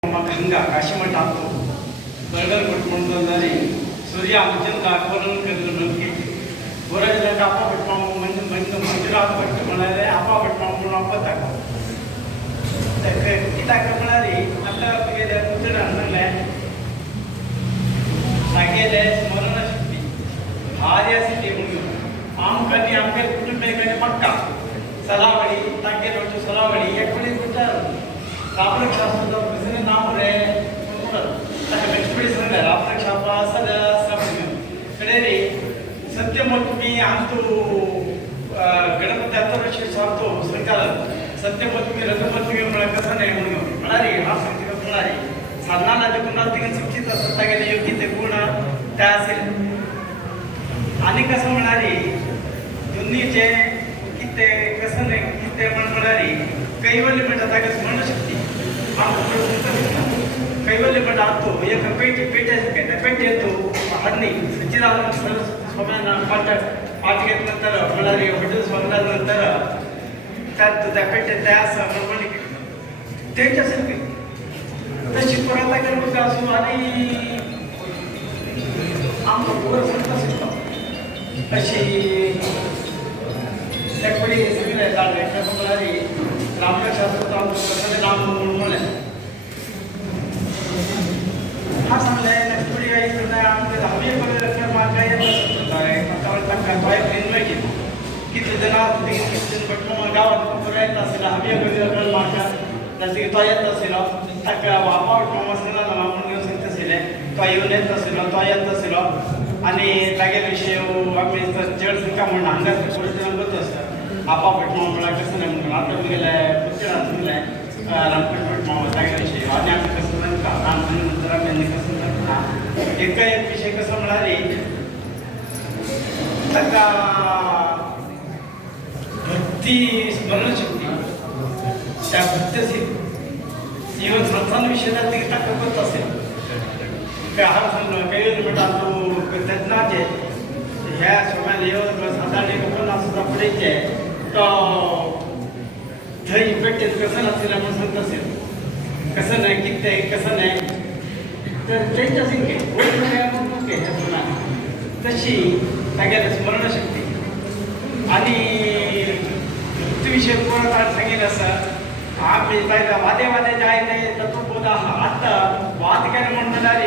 Ganga Kashimath आपतो burger कुटुंबारी सूर्य अत्यंत आकलन करून नक्की वरजला आपा पटमा मंजुनाथ भट्ट म्हणाले आपा पटमा म्हणून आपण टाकतो किती टाक म्हणाली आता गेल्या कुठे आणले सांगेले स्मरणशक्ती भारी असते म्हणून आमकानी आमच्या कुटुंबियाकडे पक्का सलावडी ताके रोज सलावडी एक वेळी विचार रापरक शास्त्राचा प्रसिद्ध नाव रे लक्ष्मी संघ रापरक शास्त्र कडे रे सत्यमोत्मी आमतो गणपती अथर्वशीर सांगतो सरकार सत्यमोत्मी रघुपती कसं नाही म्हणून म्हणाले हा सांगते कसं म्हणाले साधनाला जे कुणाला तिकडे शिक्षित असता गेले योग्य ते गुण त्या असेल आणि कसं म्हणाले दोन्हीचे किती कसं नाही किती म्हणाले कैवल्य म्हणतात का स्मरणशक्ती कैवल्य म्हणता तो एक पेट येतो हडणी सच्चिदानंद स्वामींना पाठ घेतल्यानंतर म्हणाले हॉटेल स्वामीनंतर त्यात त्या पेट्यात त्या असं त्यांच्या असेल तशी पुराता करत असू आणि आमचं पोर संत शिकतो अशी त्याकडे सगळे म्हणाले रामकृष्ण शास्त्र नाम म्हणून हा सांगलाय नक्की काही आमच्या हवी वगैरे मार्ग येत किती जण गावात येत असेल हवी वगैरे मार्ग जसे तो येत असेल म्हणून सांगत असेल तो येऊन येत असेल तो येत असेल आणि तागे विषय आम्ही जड संख्या म्हणून अंगात थोडे जण होत असतात आपा भटमा मला कसं नाही म्हणून आता गेलाय पुस्तकात गेलाय रामकृष्ण भटमा तागे विषय आणि आम्ही कसं नंतर आम्ही कसं एका एक विषय कसं म्हणाले त्या भक्ती स्मरणशक्ती त्या भक्तीशी जीवन संस्थांविषयीला ती टाकत असेल काही म्हणतात तो तज्ञाचे ह्या सगळ्या साधारण सुद्धा पुढेचे तो धई पेटे कसं नसेल म्हणून सांगत असेल कसं नाही किती कसं नाही तर त्यांच्या संख्ये तशी सगळ्याला स्मरणशक्ती आणि भक्तीविषयी पुराण सांगेल असं आम्ही वादे जे आहे ते तत्वबोध आता वाद काय म्हणणारे